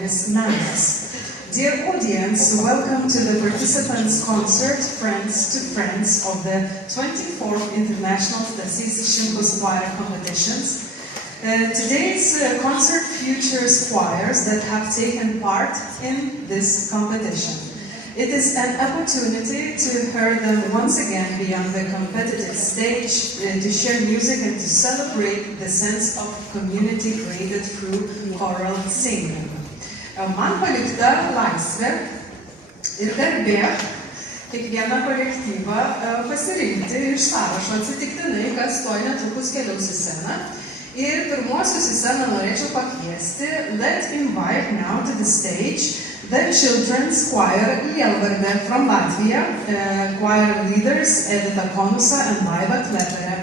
His manners. Dear audience, welcome to the participants' concert, Friends to Friends of the 24th International Stasys Šimkus Choir Competitions. Today's concert features choirs that have taken part in this competition. It is an opportunity to hear them once again beyond the competitive stage, to share music and to celebrate the sense of community created through choral singing. Man palikta laisvė ir garbė kiekvieną kolektyvą pasirinkti iš sąrašo atsitiktinai, kas tuoj netrukus keliaus į sceną. Ir pirmuosius į sceną norėčiau pakviesti. Let's invite now to the stage the children's choir Lielvardė from Latvia, choir leaders Edita Konusa and Daiva Klepere.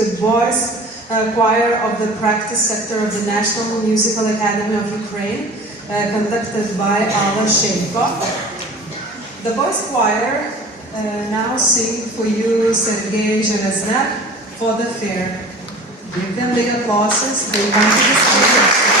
The boys choir of the practice sector of the National Musical Academy of Ukraine, conducted by Alla Sheiko. The boys choir now sing for you Sergei Zheleznak for the fair. Give them big applauses. They come to the stage.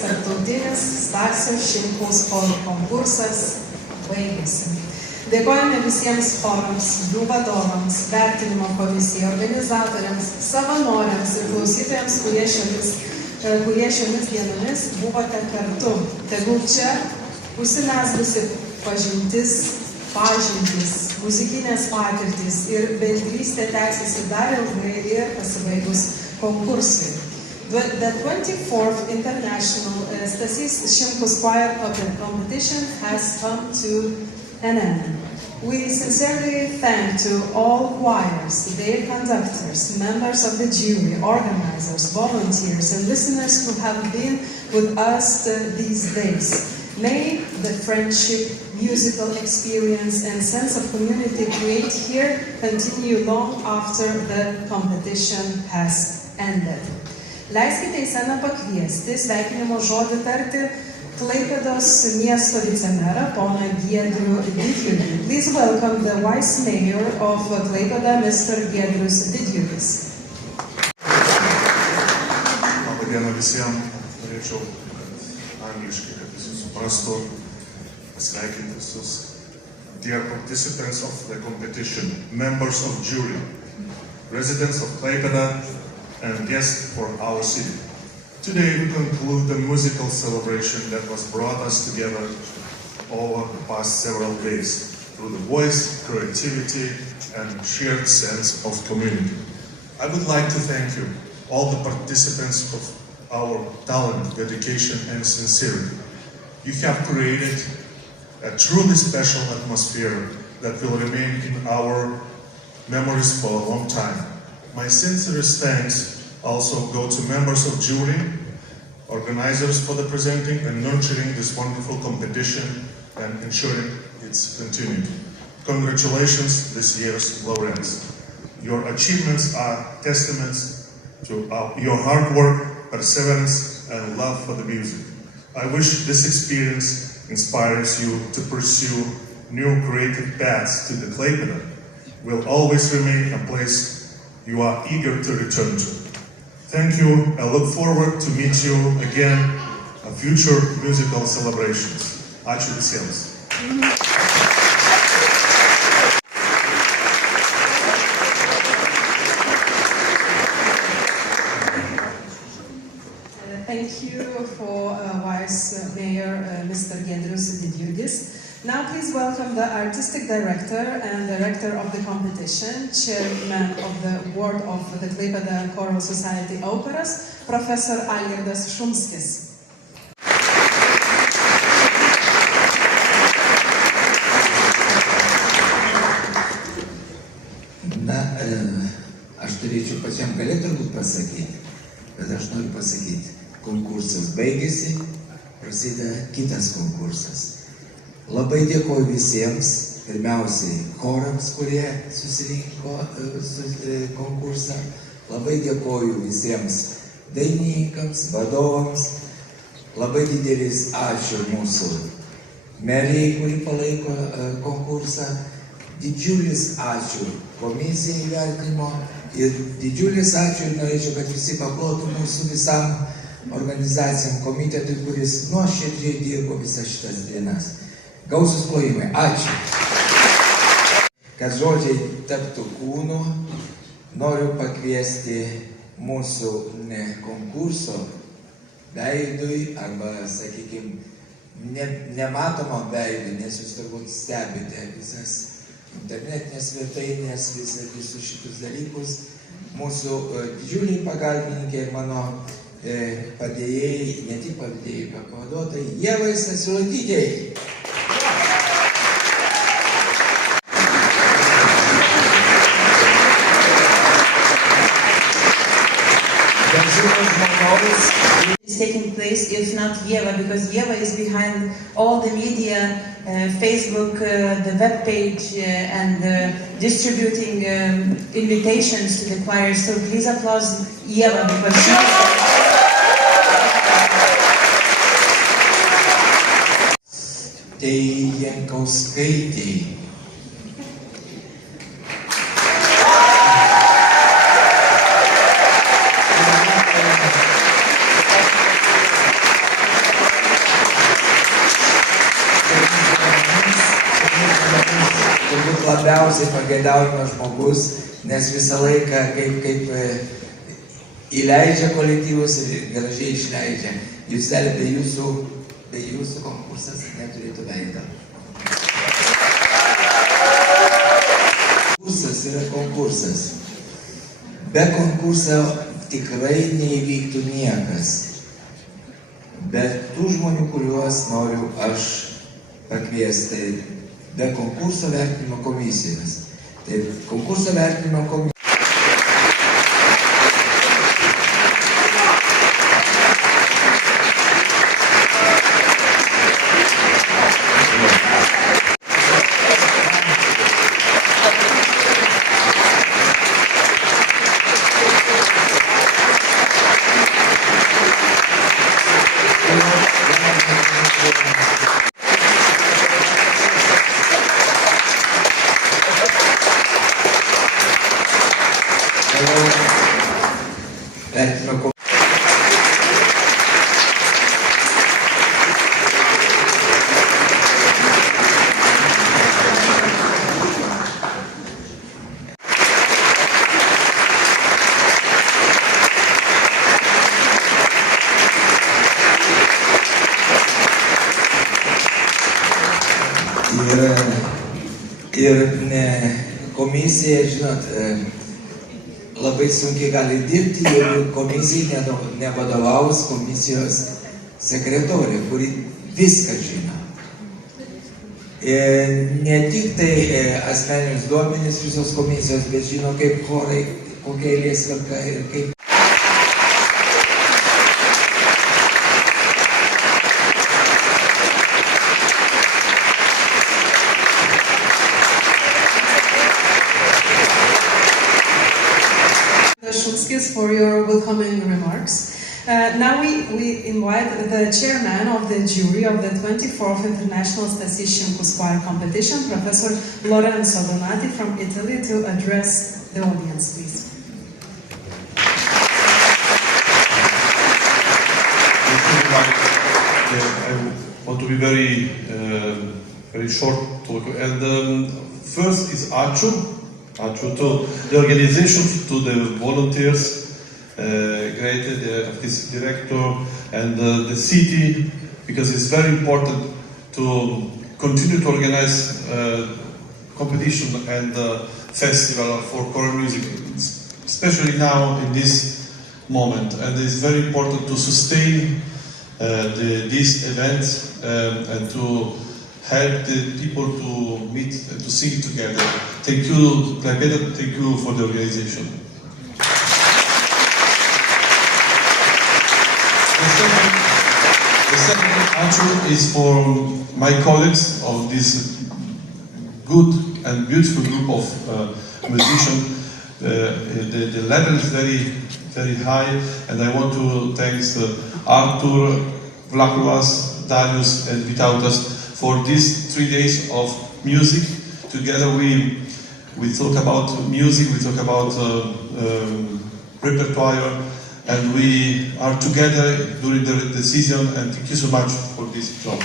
Tarptautinis Stasio Šimkaus chorų konkursas baigėsi. Dėkojame visiems chorams, jų vadovams, vertinimo komisijai, organizatoriams, savanoriams ir klausytojams, kurie šiomis dienomis buvote kartu. Tegul čia užsimezgusi pažintys, muzikinės patirtys ir bendrystė tęsiasi dar ilgai ir pasibaigus konkursui. The 24th International Stasys Šimkus Choir Competition has come to an end. We sincerely thank to all choirs, their conductors, members of the jury, organizers, volunteers, and listeners who have been with us these days. May the friendship, musical experience, and sense of community created here continue long after the competition has ended. Leiskite į sceną pakviesti sveikinimo žodį tarti Klaipėdos miesto vicemerą poną Giedrių Didjurgį. Please welcome the Vice Mayor of Klaipėda, Mr. Giedrius Didjurgis. Labą dieną visiems. Norėčiau angliškai, kad visi suprastų, pasveikinti visus. Dear participants of the competition, members of jury, residents of Klaipėda, and guests for our city. Today we conclude the musical celebration that was brought us together over the past several days through the voice, creativity, and shared sense of community. I would like to thank you, all the participants of our talent, dedication, and sincerity. You have created a truly special atmosphere that will remain in our memories for a long time. My sincerest thanks also go to members of jury, organizers for the presenting and nurturing this wonderful competition and ensuring its continuity. Congratulations this year's laureates. Your achievements are testaments to your hard work, perseverance, and love for the music. I wish this experience inspires you to pursue new creative paths to the Klaipėda. Will always remain a place you are eager to return to. Thank you. I look forward to meet you again at future musical celebrations. Ačiū visiems. Thank you for Vice Mayor Mr. Giedrius Didjurgis. Now please please welcome the artistic director and director of the competition, chairman of the board of the Klaipėda Choral Society Operas, Professor Algirdas Šumskis. Aš turėčiau pačiam gale turbūt pasakyti, bet aš noriu pasakyti, konkursas baigėsi, prasideda kitas konkursas. Labai dėkoju visiems, pirmiausiai chorams, kurie susirinko konkursą, labai dėkoju visiems dainininkams, vadovams, labai didelis ačiū mūsų merijai, kuri palaiko konkursą, didžiulis ačiū komisijai įvertinimo ir didžiulis ačiū ir norėčiau, kad visi paplotų mūsų visam organizacijam komitetui, kuris nuoširdžiai dirbo visas šitas dienas. Gausūs plojimai. Ačiū. Kad žodžiai taptų kūnu, noriu pakviesti mūsų konkurso veidui arba, sakykime, nematomam veidui, nes jūs turbūt stebite visas internetinės svetainės, visus šitus dalykus. Mūsų didžiuliai pagalbininkai ir mano padėjėjai, ne tik padėjėjai, bet pavaduotojai, Ievai Stasiulaitytei. Is taking place, if not Yeva, because Yeva is behind all the media, Facebook, the web page, and distributing invitations to the choir. So please applause Yeva because she Tai Jankauskaitei. Turbūt labiausiai pageidaujamas žmogus, nes visą laiką kaip įleidžia kolektyvus ir gražiai išleidžia. Justelė, be jūsų konkursas neturėtų veidą. Konkursas yra konkursas. Be konkurso tikrai neįvyktų niekas. Bet tų žmonių, kuriuos noriu aš pakviesti, be konkurso vertinimo komisijos. Tai konkurso vertinimo komisijos. Ir komisija, žinot, labai sunkiai gali dirbti, jeigu komisijai nevadovaus komisijos sekretorė, kuri viską žino. Ne tik tai asmeninius duomenis visos komisijos, bet žino kaip chorai, kokia eilės tvarka ir kaip. Šumskis for your welcoming remarks. Now we invite the chairman of the jury of the 24th International Stasys Šimkus Choir Competition, Professor Lorenzo Donati from Italy, to address the audience, please. I want to be very short talk. And first is Ačiū to the organization, to the volunteers, great artistic director, and the city, because it's very important to continue to organize competition and festival for choral music, especially now in this moment. And it's very important to sustain these events and to help the people to meet and to sing together. Thank you, Claipeda, thank you for the organization. The second answer is for my colleagues of this good and beautiful group of musicians. The level is very high, and I want to thank Artur, Vlakovas, Darius, and Vitautas for these 3 days of music. Together we talk about music, we talk about repertoire, and we are together during the season, and thank you so much for this job.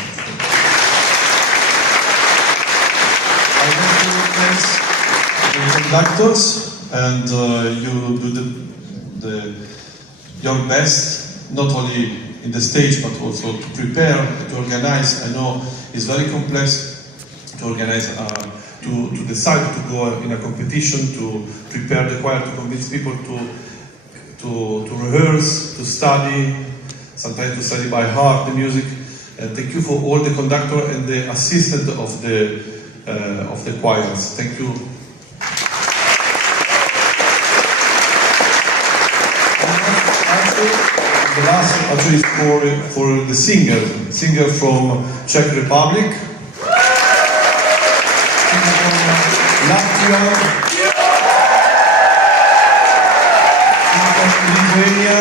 I want to thank the conductors, and you do your best, not only in the stage, but also to prepare, to organize. I know it's very complex to organize, to decide to go in a competition, to prepare the choir, to convince people to rehearse, to study, sometimes to study by heart the music. And thank you for all the conductor and the assistant of the choirs. Thank you. The last actually is for the singer from Czech Republic, singer from Latvia, singer from Lithuania.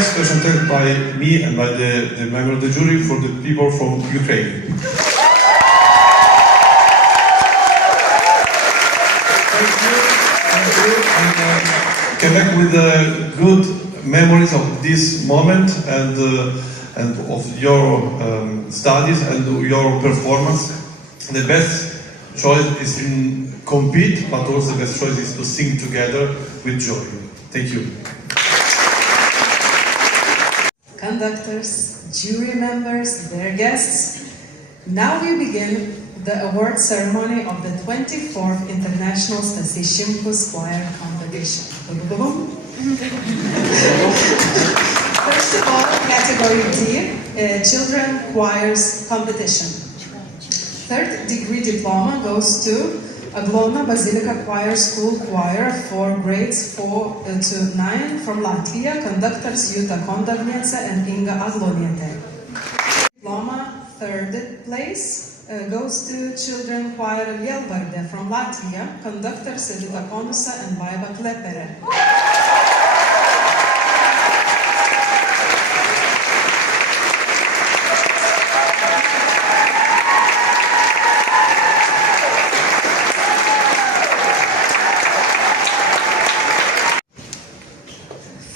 Special thanks by me and by the member of the jury for the people from Ukraine. Came back with good memories of this moment and of your studies and your performance. The best choice is in compete, but also the best choice is to sing together with joy. Thank you. Conductors, jury members, their guests, now we begin the award ceremony of the 24th International Stasy Šimkus Choir Competition. First of all, category D, Children Choirs Competition. Third degree diploma goes to Aglona Basilica Choir School Choir for grades 4 to 9 from Latvia, conductors Juta Kondavniece and Inga Agloniete. Diploma, third place, goes to Children Choir Jelvarde from Latvia, conductors Edita Konusa and Vaiva Klepere.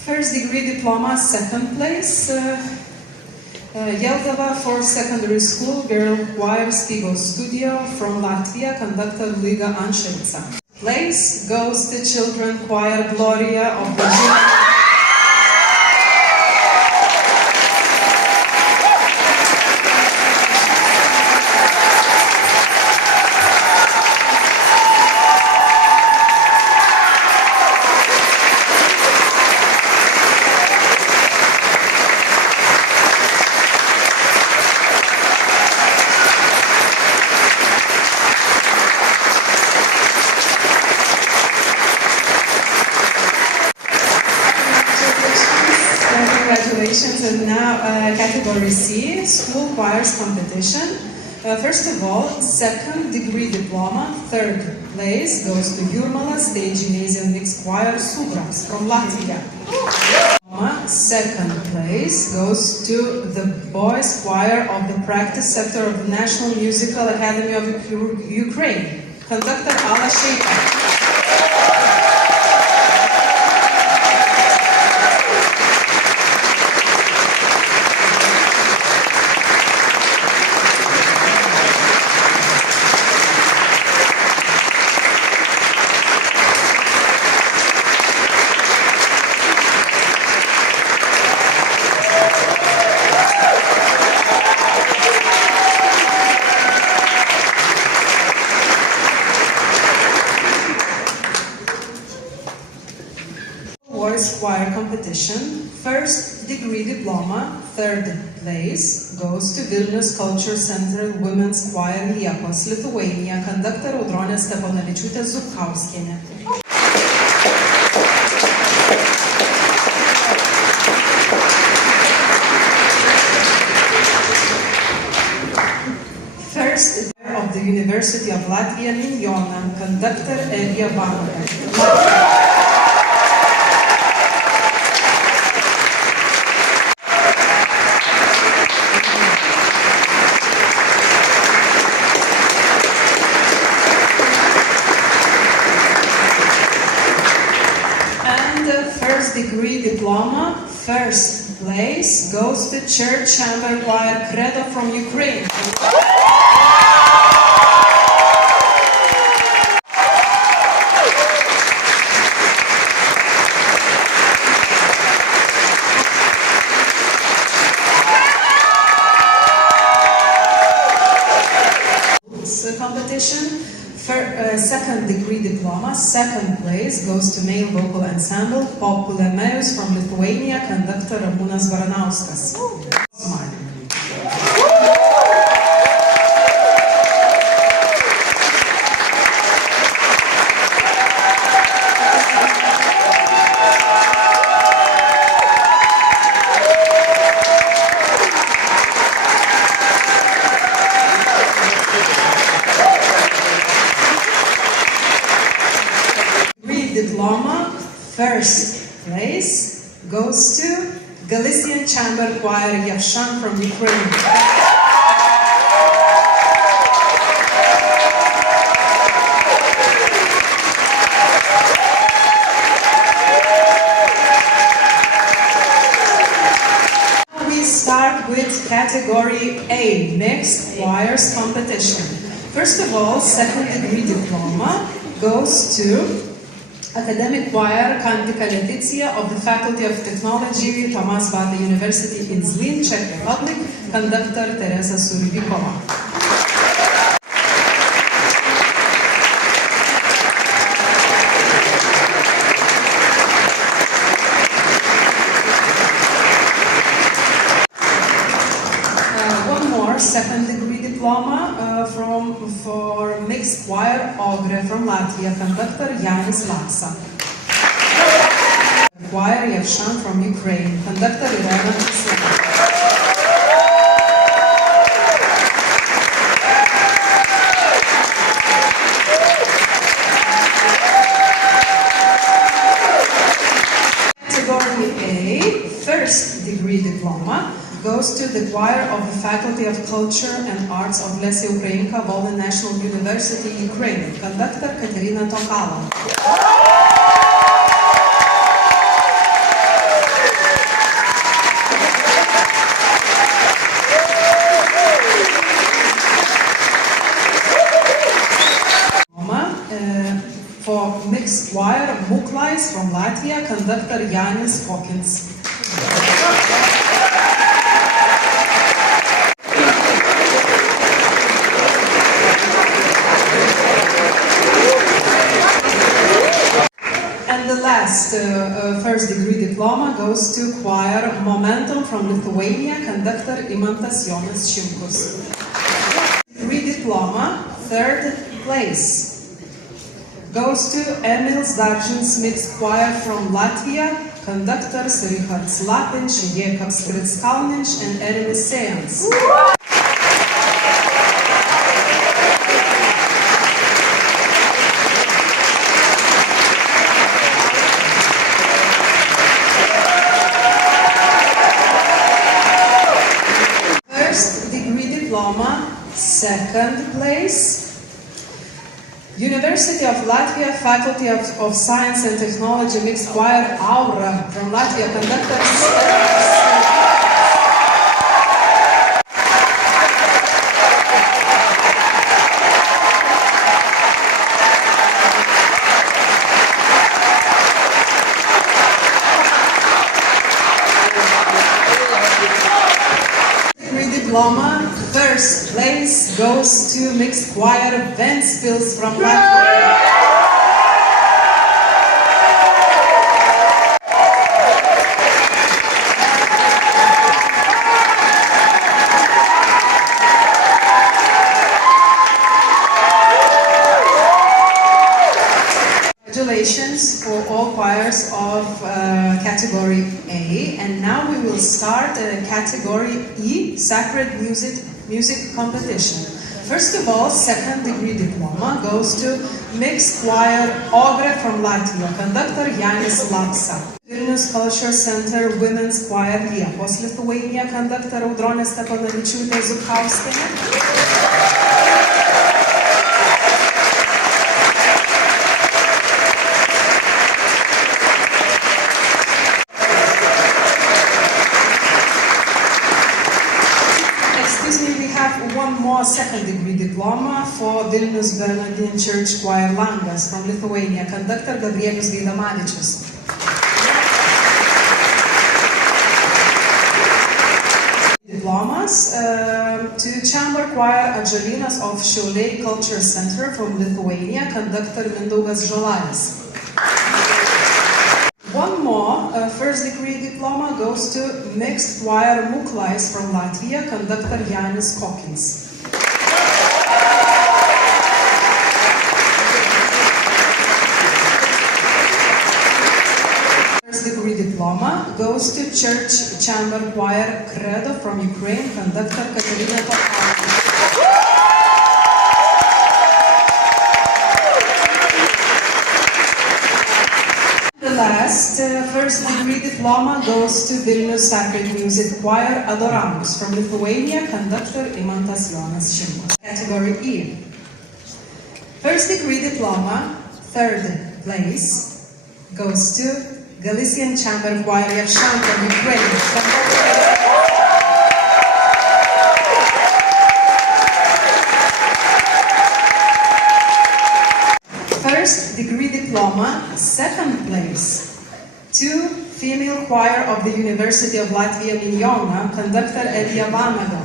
First degree diploma, second place, Jelgava for secondary school girl choir Spigo Studio from Latvia, conductor Liga Anševica. Place goes to Children Choir Gloria of the and now category C, school choirs competition. First of all, second degree diploma, third place goes to Jurmala State Gymnasium Mixed Choir Subras from Latvia. Second place goes to the boys choir of the practice sector of the National Musical Academy of Ukraine, conductor Alla Sheikha. choir competition. First degree diploma, third place, goes to Vilnius Culture Center Women's Choir Liepos, Lithuania, conductor Audronė Steponavičiūtė Zukauskienė. First of the University of Latvia Minjona, conductor Elija Banova. First degree diploma, first place, goes to Church Chamber Choir Credo from Ukraine. Competition. Second degree diploma, second place, goes to male vocal ensemble Populemeus from Lithuania, conductor Ramūnas Baranauskas. Diploma, first place, goes to Galician Chamber Choir Yavshan from Ukraine. We start with category A, mixed choirs competition. First of all, second degree diploma goes to Academic Choir Cantica Leticia of the Faculty of Technology, Thomas Vata University in Zlin, Czech Republic, conductor Teresa Survikova. One more, second degree diploma for mixed choir Ogre from Latvia, conductor Yanis Laksa. Choir Yevshan from Ukraine, conductor Irena Kisleva. Category A, first degree diploma, goes to the choir of the Faculty of Culture and Arts of Lesia Ukrainka, Volyn National University, Ukraine, conductor Katerina Tokala. For mixed choir, Buklais from Latvia, conductor Yanis Hawkins. And the last first degree diploma goes to choir Momentum from Lithuania, conductor Imantas Jonas Šimkus. Degree diploma, third place, goes to Emils Daržins mixed choir from Latvia, conductors Richards Lapinš, Jēkabs Kritskalniņš, and Erimis Sejans. First degree diploma, second place, University of Latvia Faculty of Science and Technology mixed choir Aura from Latvia, conductor diploma, first place goes to mixed choir Ventspils from Latvia. competitions for all choirs of category A, and now we will start category E, Sacred Music Competition. First of all, second degree diploma goes to mixed choir Ogre from Latvia, conductor Janis Laksa. Vilnius Culture Center Women's Choir Liepos Lithuania, conductor Audronė Stepanavičiūtė Zukauskienė. One more second degree diploma for Vilnius Bernardine Church Choir Langas from Lithuania, conductor Gabrielius Gaidamavičius. Diplomas to chamber choir Adžalinas of Šiauliai Culture Center from Lithuania, conductor Mindaugas Žolalis. One more first degree diploma goes to mixed choir Muklais from Latvia, conductor Janis Kokins. First degree diploma goes to church chamber choir Credo from Ukraine, conductor Katerina Topalova. Last first degree diploma goes to Vilnius Sacred Music Choir Adoramus from Lithuania, conductor Imantas Jonas Šimkus. Category E. First degree diploma, third place, goes to Galician Chamber Choir Yevshan from Ukraine. First degree diploma, second place, to female choir of the University of Latvia Mignona, conductor Elija Vanaga.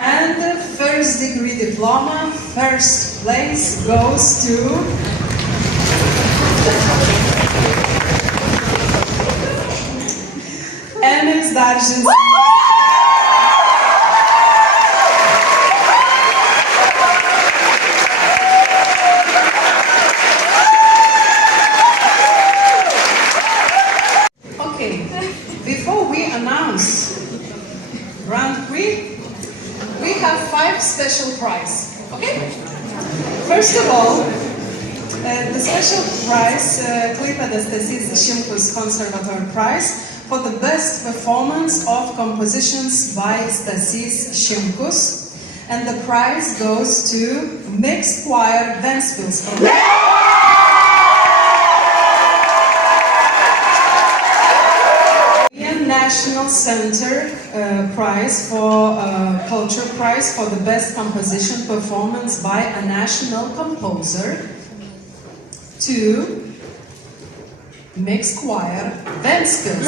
And the first degree diploma, first place goes to Emils Daržins. Okay, before we announce Grand Prix, we have 5 special prizes. Okay? First of all, the special prize, Klaipėdos Stasys Šimkus Conservatory Prize, for the best performance of compositions by Stasys Šimkus, and the prize goes to Mixed Choir Ventspils from National Center Prize for Culture Prize for the best composition performance by a national composer to Mixed Choir Ventspils.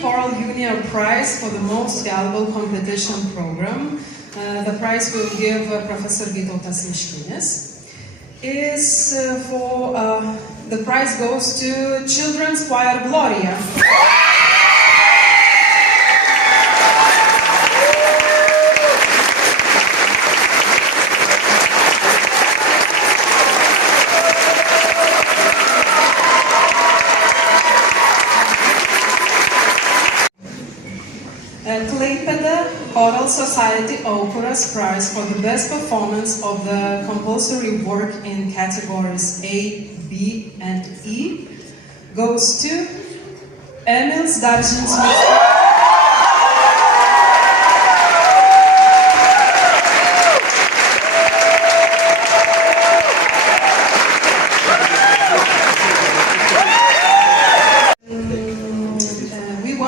Choral Junior Prize for the most valuable competition program. The prize will give Professor Vytautas Miškinis. The prize goes to Children's Choir Gloria. Klaipėda Choral Society Operas Prize for the best performance of the compulsory work in categories A, B, and E goes to Emils Daržins.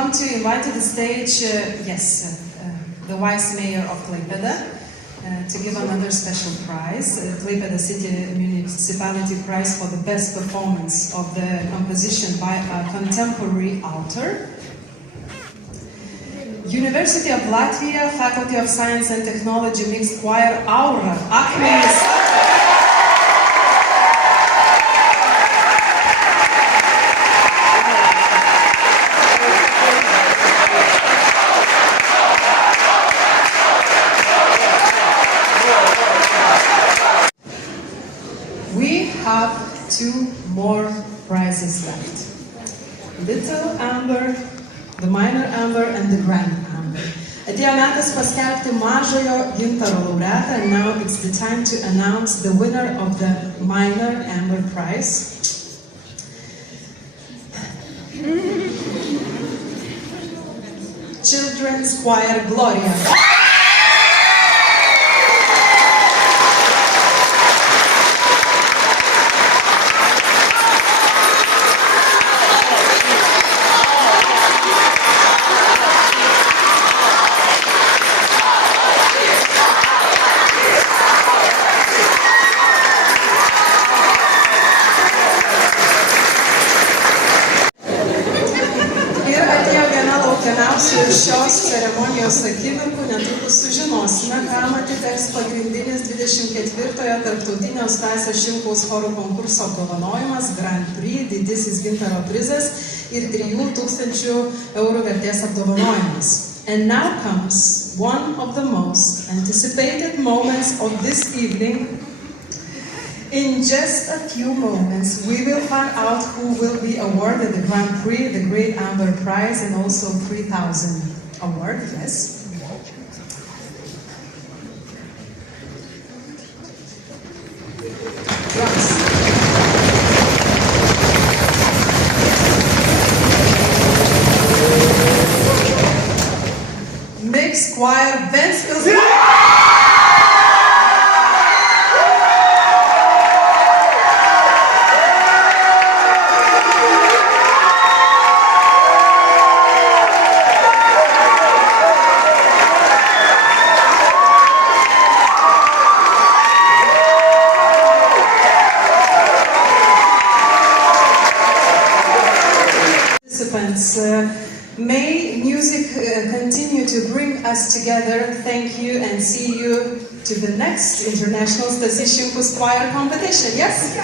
To invite to the stage, the Vice Mayor of Klaipėda to give another special prize, Klaipėda City Municipality Prize for the best performance of the composition by a contemporary author. University of Latvia, Faculty of Science and Technology Mixed Choir Aura, Akmenis. We have 2 more prizes left. Little Amber, the Minor Amber, and the Grand Amber. Atėjo metas paskelbti mažojo gintaro laureatą, and now it's the time to announce the winner of the Minor Amber Prize. Children's Choir Gloria. Šios ceremonijos akimirkų netrukus sužinosime, kam atiteks pagrindinis 24-ojo tarptautinio Stasio Šimkaus chorų konkurso apdovanojimas Grand Prix, didysis gintaro prizas ir 3,000 eurų vertės apdovanojimas. And now comes one of the most anticipated moments of this evening. In just a few moments, we will find out who will be awarded the Grand Prix, the Great Amber Prize, and also 3,000 award. Yes. Drums. Mixed Choir Ventspils. May music continue to bring us together. Thank you and see you to the next International Stasys Šimkus Choir competition. Yes?